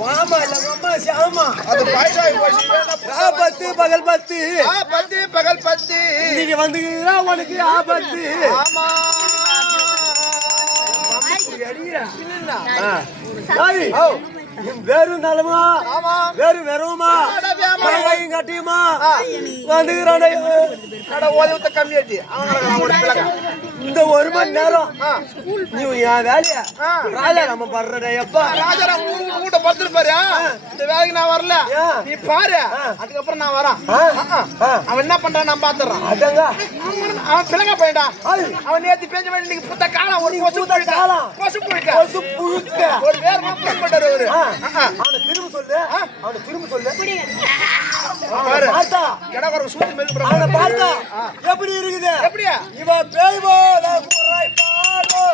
வாமா இல்லம்மா சாமா அது பாய்டாய் போச்சு ஆபத்து பகல் பத்து பகல் 10 நீங்க வந்துக்கிறா உனக்கு ஆபத்து ஆமா வேறு நலமா வேறு வெறுமா கட்டியுமா வந்துக்கிறான் கம்மியாச்சு இந்த ஒரு மணி நேரம் நீ என் வேலைய ராஜா நம்ம படுறடா எப்பா ராஜா ஊட்ட படுத்துருப்பாரு இந்த வேலைக்கு நான் வரல நீ பாரு அதுக்கப்புறம் நான் வரேன் அவன் என்ன பண்றான் நான் பாத்துறான் அதாங்க அவன் பிள்ளைங்க போயிட்டான் அவன் நேத்து பேஞ்ச வேண்டிய இன்னைக்கு புத்த காலம் ஒரு கொசு காலம் கொசு புழுக்க ஒரு வேற மாப்பிள்ளை பண்றாரு அவரு அவனை திரும்ப சொல்லு அவனை திரும்ப சொல்லு பார்த்தா கிடக்குற சூத்து மேல அவனை பார்த்தா எப்படி இருக்குது எப்படியா இவன் பேய் போல குறை பாடோ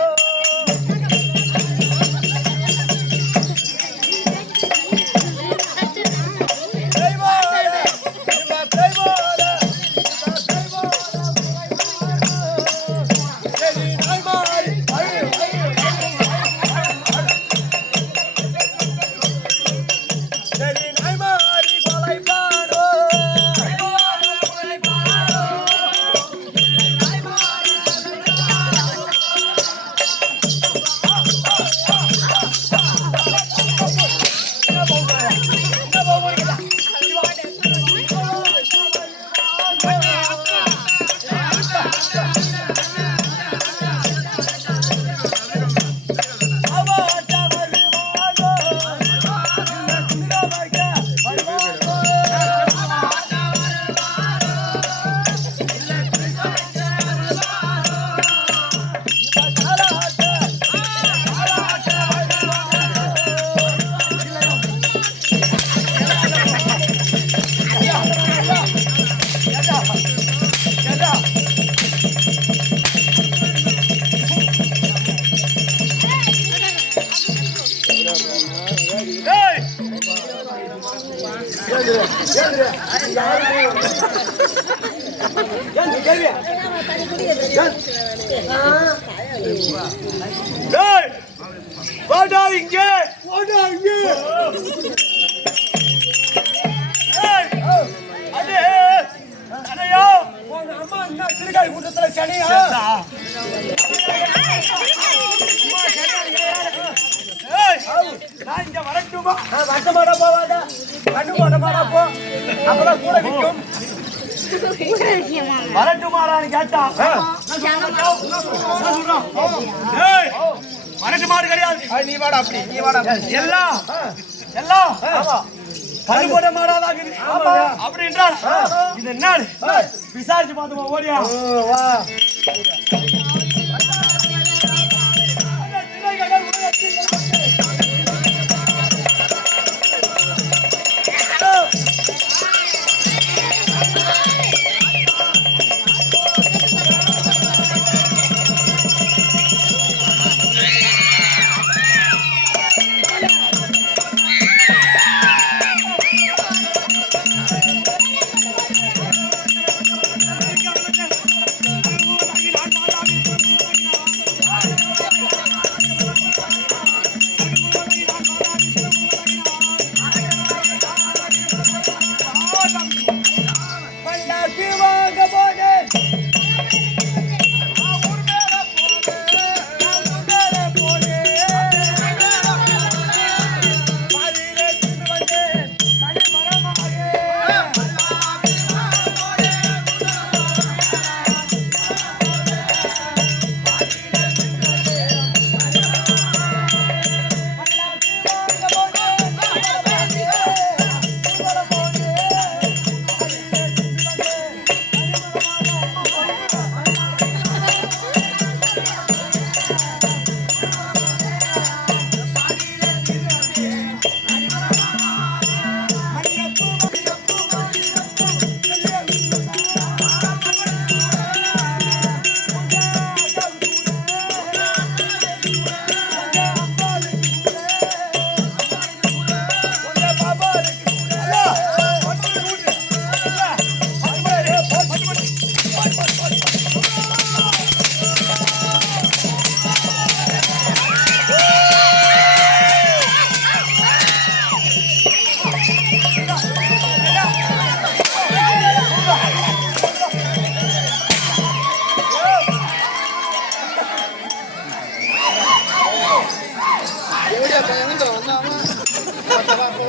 வரட்டுமாடான்னு கேட்டா வரட்டு மாடு கிடையாது நீ வாடா அப்படி நீ வாடா எல்லாம் எல்லாம் கண்ணு போட மாடாதான் அப்படி என்றால் இது என்ன விசாரிச்சு பார்த்துமா ஓடியா வா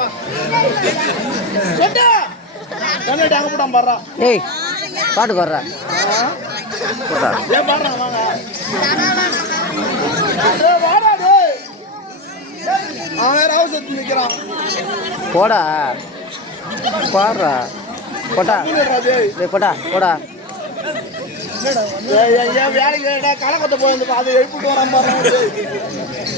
வா சொட்டு கண்ணாடி அங்க போடாம பாடுறா டேய் பாட்டு பாடுறா ஏன் பாடுறான் வாங்க வாடா டேய் அவன் வேற அவசரத்துல நிக்கிறான் போடா பாடுறா போட்டா டேய் போடா போடா ஏன் வேலைக்கு களை கொத்த போய் அதை எழுப்பிட்டு வராம பாடுறான்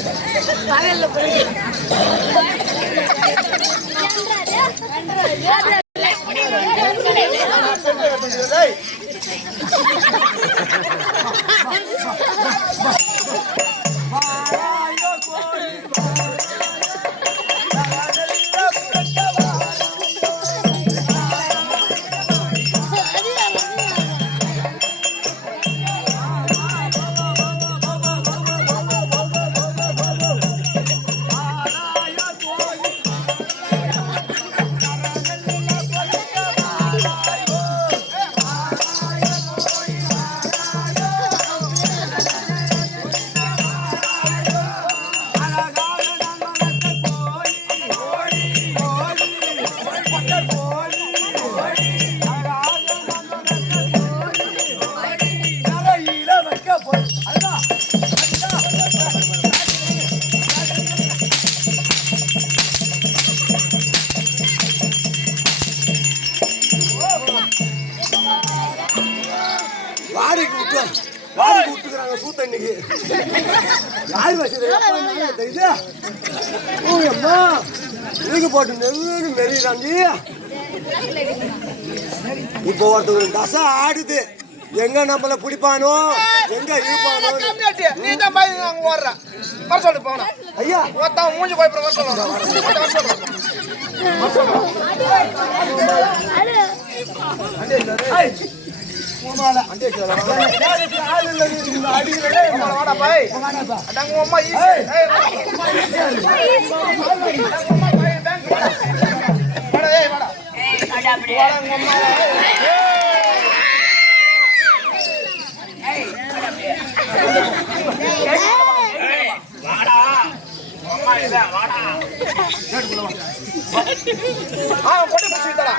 வாடகைக்கு விட்டுக்கிறாங்க சூத்த இன்னைக்கு யாரு வச்சது அம்மா இதுக்கு போட்டு நெருன்னு மெரியிறாங்க. இப்போ ஒருத்தர் தசை ஆடுது, எங்க நம்மள பிடிப்பானோ எங்க இழுப்பானோ. நீ தான் பாய் அங்க ஓடுற வர சொல்லு போனா ஐயா ஒருத்தன் மூஞ்சி கோயப்புற வர சொல்லு வாடா பாய் அடங்க அம்மா ஈஸி வாடா ஏய் வாடா வாடா அம்மா வாடா அம்மா இத வாடா கொடி பிடிச்சிட்டடா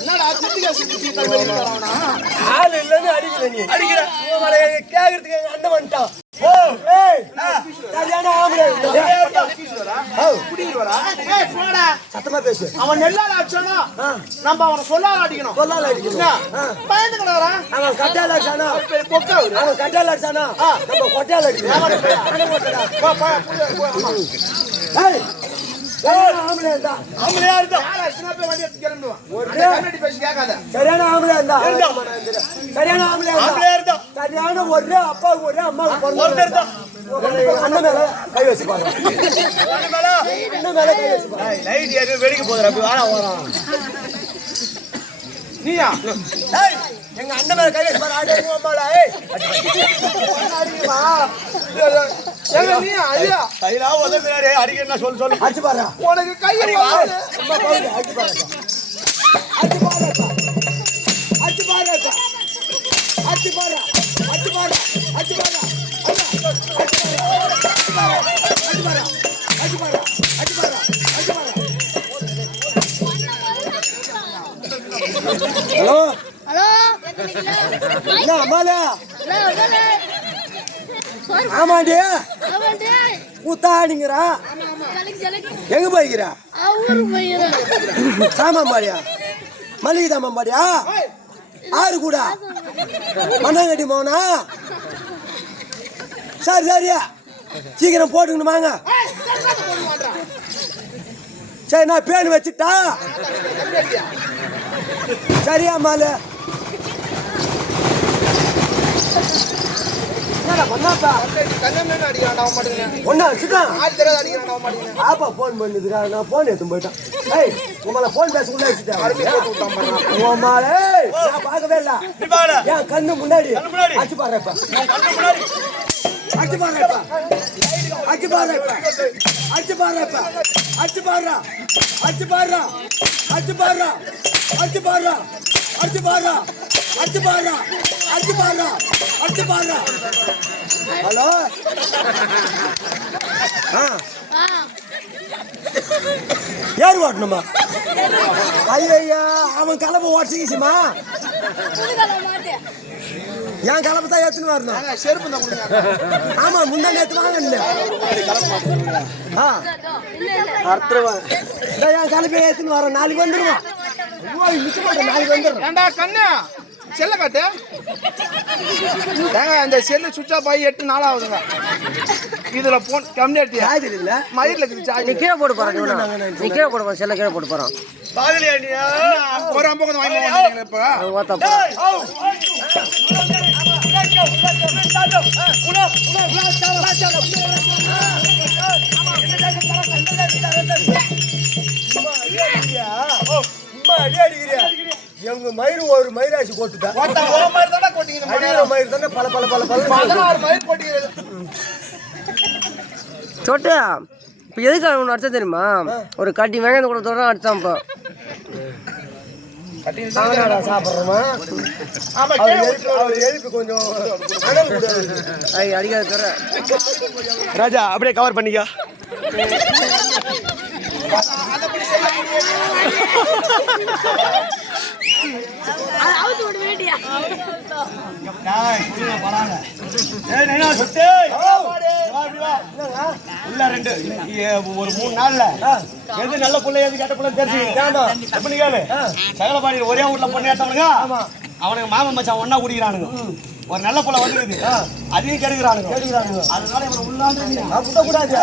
என்னடா குட்டியா சிட்டி தள்ளிடறானா ஆள் இல்லன்னு அடிக்கல நீ அடிக்கிற உங்களை கேக்குறதுக்கு எங்க அண்ணன் வந்துட்டான். ஓ ஏய் சரியான ஆம்பளை குடிக்கிறவரா ஏய் போடா சத்தமா பேசு. அவன் நெல்லால அடிச்சானா நம்ம அவனை சொல்லால அடிக்கணும் சொல்லால அடிக்கணும். பயந்து கிடக்குறான் அவன் கட்டால அடிச்சானா கொக்கா அவன் கட்டால அடிச்சானா நம்ம கொட்டால அடிக்கணும். ஏய் சரியான ஆம்பளை இருந்தா ஆம்பளையா இருந்தா சின்ன போய் வண்டி எடுத்து கிளம்புவான் ஒரு கண்ணாடி பேசி கேட்காத சரியான ஆம்பளை இருந்தா சரியான ஆம்பளை இருந்தா சரியான ஒரு அப்பாவுக்கு ஒரு அம்மாவுக்கு இருந்தா அண்ணன் மேல கை வச்சுப்பாங்க. அண்ணன் மேல கை வச்சுப்பாங்க. லைட் ஏறி வெடிக்க போதுற அப்படி வாடா ஓரம் நீயா ஏய் எங்க அண்ணன் மேல கை வச்சுப்பாரு. ஆடே அம்மால ஏய் அடிமா எங்க நீயா ஐயா கையில உதவியாரே அடிக்கணும் சொல்லு அடிச்சு பாரு. உனக்கு கை அம்மா பாரு அடிச்சு பாரு. அடிச்சு பாரு அடிச்சு பாரு அடிச்சு பாரு அடிச்சு பாரு அடிச்சு பாரு ஹலோ ஹலோ என்ன அம்மாலா ஹலோ ஆமாண்டி ஆமாண்டே கூத்தாடிங்கிறா எங்க போய்க்கிறா அவரு பையனா சாமான் பாடியா மளிகை சாமான் பாடியா ஆறு கூட மண்ணாங்கட்டி போனா சரி சரியா சீக்கிரம் போட்டுக்கணுமாங்க. சரி நான் பேன் வச்சுட்டா சரியா மாலு ஒன்னா வச்சுட்டான் ஆப்பா போன் பண்ணுதுக்கா நான் போன் எடுத்து போயிட்டான். ஏய் உங்களை போன் பேச உள்ள வச்சுட்டேன். நான் பார்க்கவே இல்ல என் கண்ணு முன்னாடி அச்சு பாருப்பா அச்சு பாருப்பா அச்சு பாருப்பா அச்சு பாருப்பா அச்சு பாரு அச்சு பாரு அச்சு பாரு அச்சு பாரு அச்சு பாரு அடிச்சு பாரு அடிச்சு பாரு அடிச்சு பாரு. ஹலோ யாரு ஓட்டணுமா? ஐயா அவன் கலப்பை ஓட்டிச்சுமா, என் கலப்பை தான் ஏத்துன்னு வரணும். செருப்பு தான் கொடுங்க. ஆமா முந்தா நேத்து வாங்க அர்த்தம் என் கலப்பையை ஏத்துன்னு வரோம். நாளைக்கு வந்துடுவான். நாளைக்கு வந்துடும். ஏண்டா கண்ணு செல்ல காட்டு. ஏங்க இந்த செல்லு சுவிட்ச் ஆஃப் ஆகி 8 நாள் ஆகுதுங்க. இதுல போன் கம்யூனிட்டி சார்ஜர் இல்ல, மயிர்ல இருக்குது சார்ஜ். நீ கீழே போட்டு போறான், நீ கீழே போட்டு போற செல்ல கீழே போட்டு போறான். பாகலியாடியா ஒரு அம்பகம் வாங்கி வந்தீங்க. இப்ப ஓத்த போ எங்க மயிறு ஒரு மயிராசி போட்டுட்டா மயிர் தானே பல பல பல பல 16 மயிர் போட்டீங்க. சொட்டு இப்போ எதுக்கு ஒன்று அடிச்சா தெரியுமா? ஒரு கட்டி வெங்காயம் கூட தோட அடிச்சான். இப்போ சாப்பிட்றோமா? எழுப்பி கொஞ்சம் அடிக்காத தர ராஜா அப்படியே கவர் பண்ணிக்க. ஒரு 3 நாள்ல எது நல்ல புள்ள எது கெட்ட புள்ள தெரிஞ்சுக்கிட்டு சகலபாடி ஒரே வீட்டுல பொண்ணு அவனுக்கு மாமன் மச்சான் ஒன்னா குடிக்கிறானுங்க. ஒரு நல்ல புள்ள வந்துருது, அதையும் கெடுக்கிறானுங்க. அதனால இவனை உள்ளாந்து கூடாது.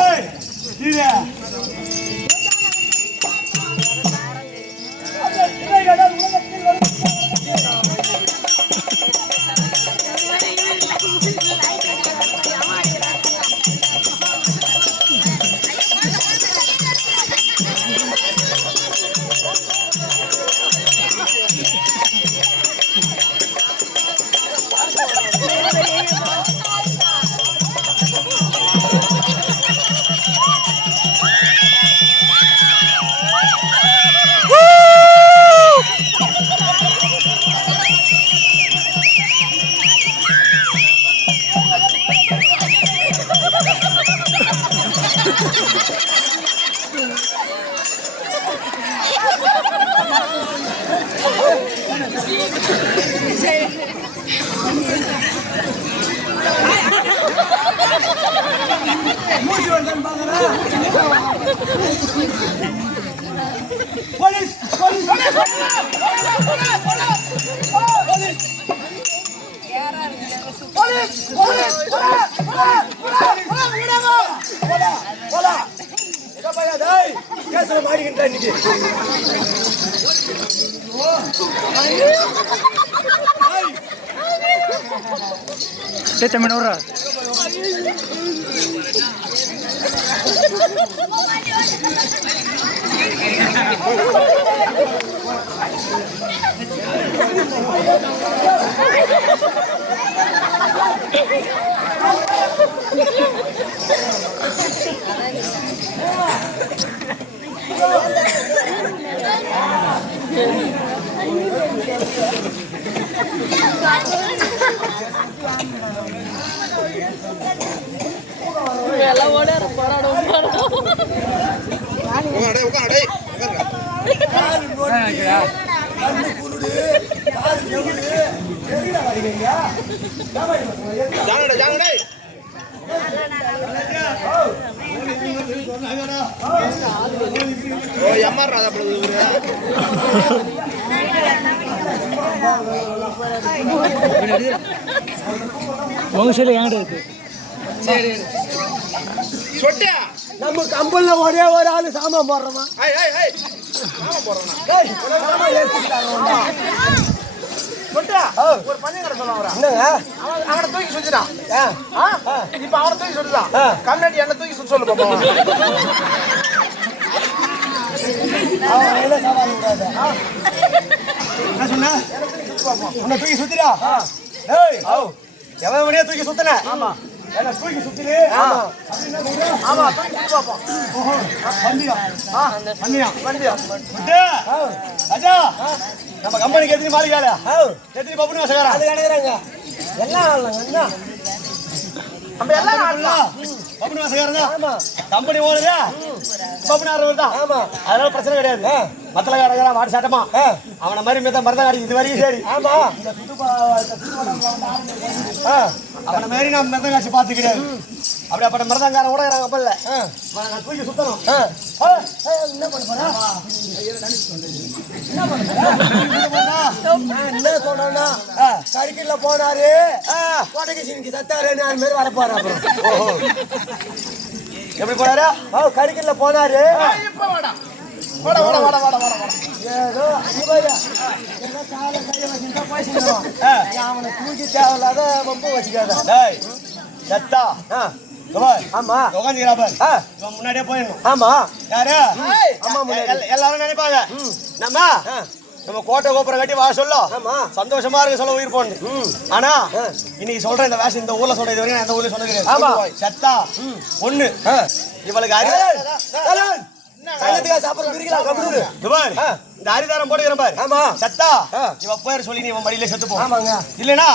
நம்ம கம்பல்ல ஒரே ஒரு ஆளு சாமான் போடுறோமா? ஒரு பையன் சொல்லுவாங்க, அவனை தூக்கி சுத்திட்டான். இப்ப அவனை தூக்கி சுட்டுதான் கம்யூனிட்டி என்ன தூக்கி சுத்த சொல்லு பாப்போம். உன்னை தூக்கி சுத்திடா. எவன் மணியா தூக்கி சுத்தின? ஆமா தூக்கி சுத்திடு. ஆமா தூக்கி சுத்தி பாப்போம். வண்டியா வண்டியா ராஜா நம்ம கம்பெனிக்கு எத்தனை மாளிகால எத்தனை பப்புனு வசகாரா அது கிடைக்கிறாங்க எல்லாம் ஆடலாங்க என்ன நம்ம எல்லாம் ஆடலாம் பப்புனு வசகாரங்க ஆமா கம்பெனி ஓடுதா பப்புனு ஆடுறவர் தான் ஆமா அதனால பிரச்சனை கிடையாது மத்தலகாரங்க மாட்டு சாட்டமா அவனை மாதிரி மித்த மருந்தகாரி இது வரைக்கும் சரி ஆமா அவனை மாதிரி நான் மிருதம் காட்சி பார்த்து கிடையாது அப்படி அப்ப மிருதங்காரன் கூட கப்பல்ல தூக்கி சுத்தணும் என்ன பண்ண போறா என்ன சொல்றேன்னா கறிக்கல்ல போனாரு கோட்டைக்கு சினிக்கு தத்தாருன்னு அது மாதிரி வர போறா அப்புறம் எப்படி போனாரு கறிக்கல்ல போனாரு வாடா வாடா வாடா வாடா வாடா ஏதோ என்ன கால கைய வச்சுட்டா பேசிக்கிறோம் அவனை தூக்கி தேவையில்லாத ரொம்ப வச்சுக்காத டேய் சத்தா ஆமா இவன் முன்னாடியே போயிடணும் ஆமா யாரு ஆமா எல்லாரும் நினைப்பாங்க நம்ம கோட்டை கோபுரம் கட்டி வா சொல்லும் சந்தோஷமா இருக்கு சொல்ல உயிர் போன்னு ஆனா இன்னைக்கு சொல்ற இந்த வேஷம் இந்த ஊர்ல சொல்ற இது வரைக்கும் அந்த ஊர்ல சொன்னது கிடையாது சத்தா ஒண்ணு இவளுக்கு அறிவு இந்த அரிதாரம் போட்டுக்கிறேன் பாரு ஆமா சத்தா இவ பேர் சொல்லி நீ மடியில செத்து போ ஆமாங்க இல்லனா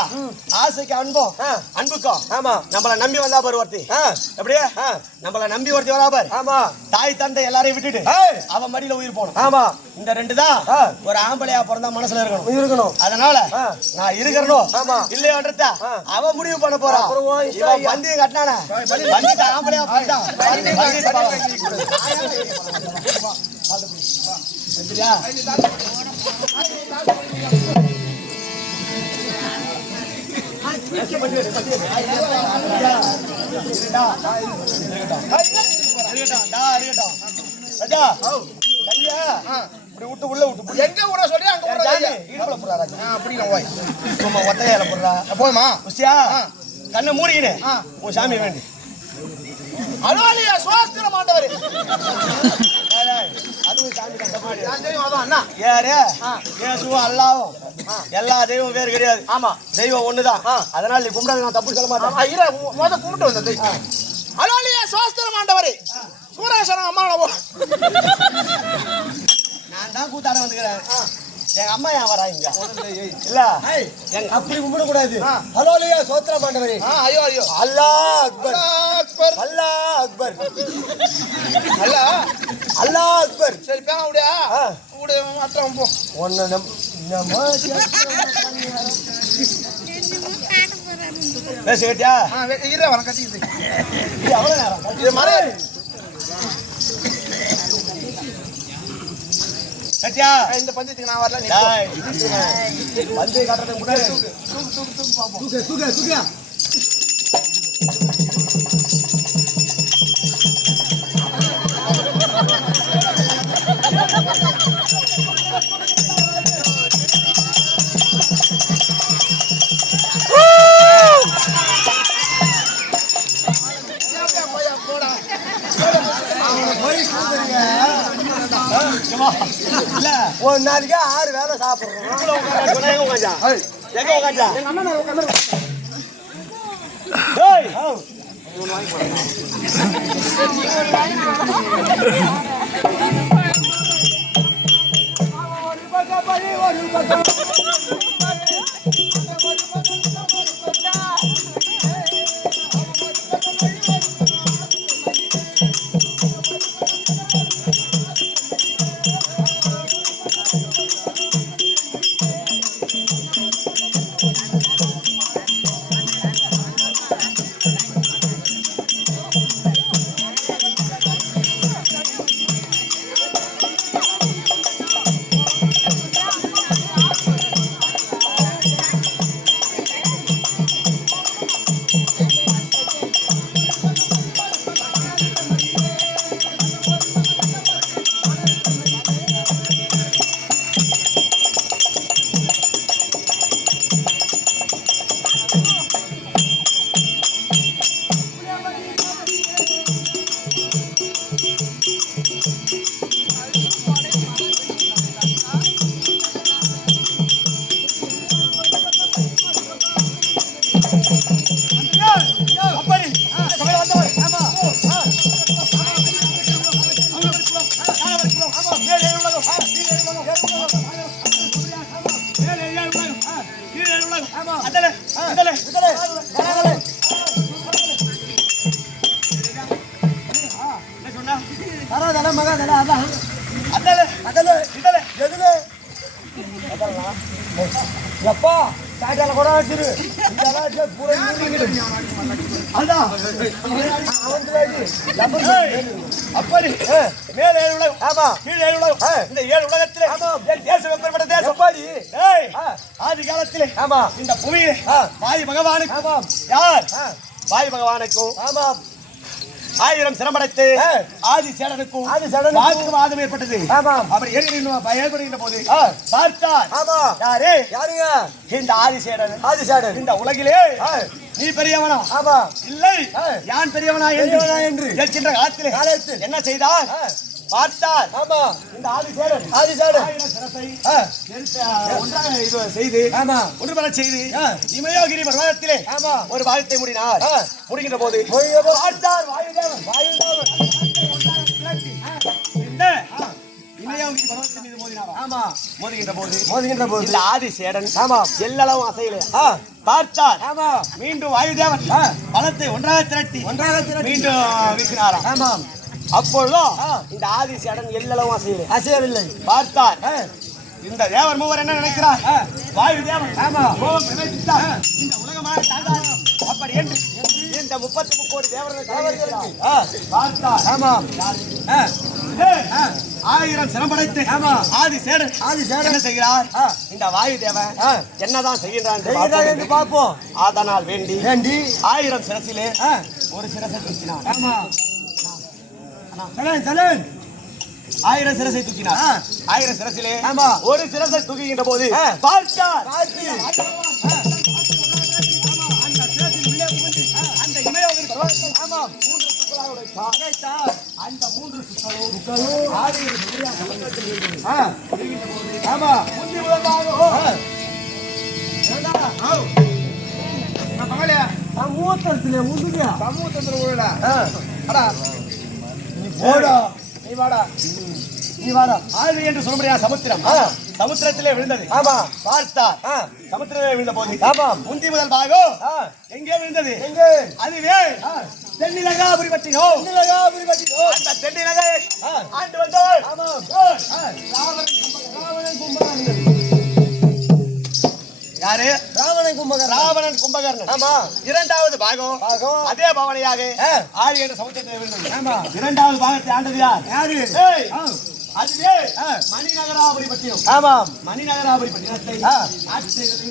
ஆசைக்கு அன்பும் அன்புக்கும் ஆமா நம்மள நம்பி வந்தா பாரு ஒருத்தி எப்படியே நம்மள நம்பி ஒருத்தி வரா பாரு ஆமா தாய் தந்தை எல்லாரையும் விட்டுட்டு அவன் மடியில உயிர் போகணும் ஆமா இந்த ரெண்டு தான் ஒரு ஆம்பளையா பிறந்தா மனசுல இருக்கணும் அதனால நான் இருக்கிறனும் இல்லையோன்றத அவன் முடிவு பண்ண போறான் இவன் பந்தியை கட்டினானே வந்துட்டு ஆம்பளையா பிறந்தா சரியா விட்டு உள்ள விட்டு எங்க விட சொல்லி அங்க அப்படி ஒத்தையில போடுறா போயுமா கண்ணை மூடிக்கினே உன் சாமி வேண்டி அலோலியா சுவாஸ்திர மாண்டவரே அதுவும் சாமி கண்டமாடி யாரு இயேசுவும் அல்லாஹ்வும் எல்லா தெய்வம் வேறு கிடையாது ஆமா தெய்வம் ஒண்ணுதான் அதனால நீ கும்பிடாத நான் தப்பு சொல்ல மாட்டேன் ஐயா முத கும்பிட்டு வந்தது அலோலியா சுவாஸ்திர மாண்டவரே சூரேஸ்வரன் அம்மாவோ நான் தான் கூத்தாட வந்துக்கிறேன் எங்க அம்மா ஏன் வரா இங்க இல்ல எங்க அப்படி கும்பிட கூடாது அலோலியா சோத்ர மாண்டவரே ஐயோ ஐயோ அல்லாஹ் அக்பர் அக்பர் அல்லாஹ் அக்பர் அல்லாஹ் அக்பர் சரி பேனா விடியா விடு மாத்திரம் போ ஒன்னு நம்ம பேச கேட்டியா இரு அவன கட்டிட்டு அவ்வளவு நேரம் இது மரே கட்டியா இந்த பஞ்சத்துக்கு நான் வரல நீ பஞ்சை காட்டுறதுக்கு முன்னாடி தூக்கு ஒரு நாளைக்கு 6 வேளை சாப்பிடுறோம் எங்க உட்காந்தா பரவாயில்ல மகா தலை அதான் அதல அதல இதல எதுல அதெல்லாம் எப்பா காட்டால கூட வச்சிரு இதெல்லாம் பூரா நீங்கிடு அதான் அப்படி மேல் 7 உலகம் ஆமா கீழ் 7 உலகம் இந்த 7 உலகத்திலே என் தேசம் எப்பேற்பட்ட தேசம் எப்பாடி ஏய் ஆதி காலத்திலே ஆமா இந்த புவியிலே வாயு பகவானுக்கு ஆமாம் யார் வாயு பகவானுக்கும் ஆமாம் 1000 சிரமடைத்து ஆதி சேடனுக்கும் வாக்கு வாதம் ஏற்பட்டது ஆமாம் அப்படி ஏற்படுகின்ற போது பார்த்தார் ஆமா யாரு யாருங்க இந்த ஆதி சேடன் ஆதிசாடன் இந்த உலகிலே நீ பெரியவனா ஆமா இல்லை யான் பெரியவனா என்று கேட்கின்ற காலத்தில் என்ன செய்தார் பார்த்தார் ஆமா இந்த ஆதிசேடன் 1000 சிரசை ஒன்றாக இது செய்து ஆமா ஒன்றுபட செய்து இமயோகிரி பர்வதத்திலே ஆமா ஒரு பாகத்தை முடினார் முடிகின்ற போது பார்த்தார் வாயுதேவன் இந்த இமயோகிரி பர்வதத்தின் மீது மோதினார் ஆமா மோதுகின்ற போது இந்த இந்த ஆதிசேடன் ஆமா எல்லளவும் அசையிலே பார்த்தார் ஆமா மீண்டும் வாயுதேவன் பலத்தை ஒன்றாக திரட்டி மீண்டும் வீசினாராம் ஆமாம் அப்பொழுதும் இந்த ஆதிசேடன் எல்லளவும் அசையவில்லை பார்த்தார் இந்த தேவர் மூவர் என்ன நினைக்கிறார் வாயு தேவன் கோபம் பிரவேசித்தார் இந்த உலகமாக தாங்காது அப்படி என்று இந்த 33 கோடி தேவர்களுக்கு பார்த்தார் ஆமாம் 1000 சிரமடைத்து ஆதிசேடன் என்ன செய்கிறார் இந்த வாயு தேவன் என்னதான் செய்கின்றான் என்று பார்ப்போம் அதனால் வேண்டி 1000 சிரசிலே ஒரு சிரசை தூக்கினார் ஆமா 1000 சிரசை தூக்கினார் 1000 சிரசிலே ஒரு சிரசை தூக்குகின்ற போது பார்த்தார் அந்த சிரசில் உள்ளே புகுந்து அந்த இமயோகிரி பர்வதத்தை 3 சுற்றுகளாக உடைத்தார். அந்த 3 சுற்றுகளும் ஆதியில் வெளியாக சமுத்திரத்தில் இருந்தது. ஆமா முந்தி முதலாக மூத்தத்துல முந்துடியா சமூகத்தில் உள்ளடா போடா நீ வாடா ஆழ்வி என்று சொல்ல முடியாது சமுத்திரம் சமுத்திரத்திலே விழுந்தது ஆமா பார்த்தார் சமுத்திரத்திலே விழுந்த போது ஆமா முந்தி முதல் பாகம் எங்கே விழுந்தது எங்கே அதுவே தென்னிலங்காபுரி பட்டினோ அந்த தென்னிலங்கை ஆண்டு வந்தவர் யாரு ராவணன் கும்பகர்ணன் ஆமா இரண்டாவது பாகம் அதே பவனையாக ஆழி என்ற சமுத்திரத்தில் விழுந்தது இரண்டாவது பாகத்தை ஆண்டது யாரு அதுவே மணிநகராபுரி பட்டினம் ஆமாம் மணிநகராபுரி பட்டினத்தை ஆட்சி செய்தது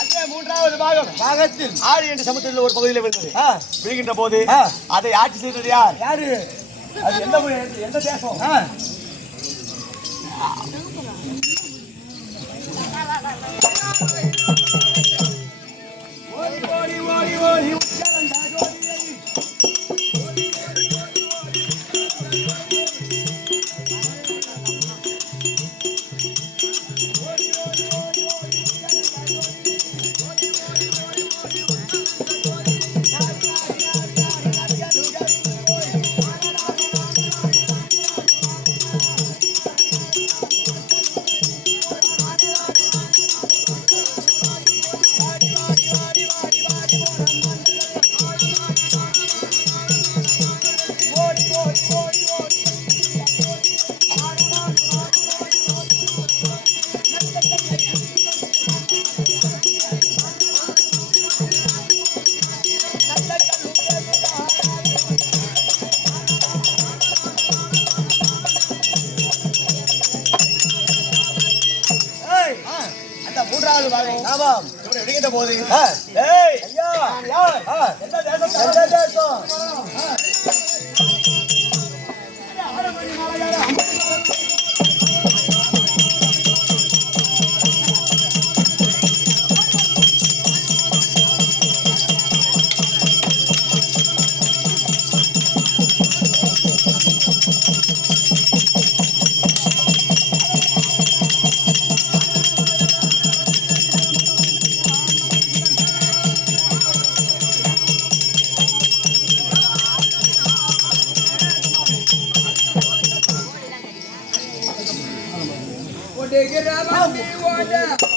அதே மூன்றாவது பாகத்தில் ஆழி என்ற சமுத்திரத்தில் ஒரு பகுதியில் விழுந்தது விழுகின்ற போது அதை ஆட்சி செய்தது யாரு அது எந்த தேசம் ஓடி ஓடி ஓடி ஓடி உச்சரண்டா ஜோதியை மூன்றாவது பாகம் ஆமாம் இவரை விடுகின்ற போது ஏய் ஐயா யார் எந்த தேசம் ஓடுகிறவன் நீ ஓட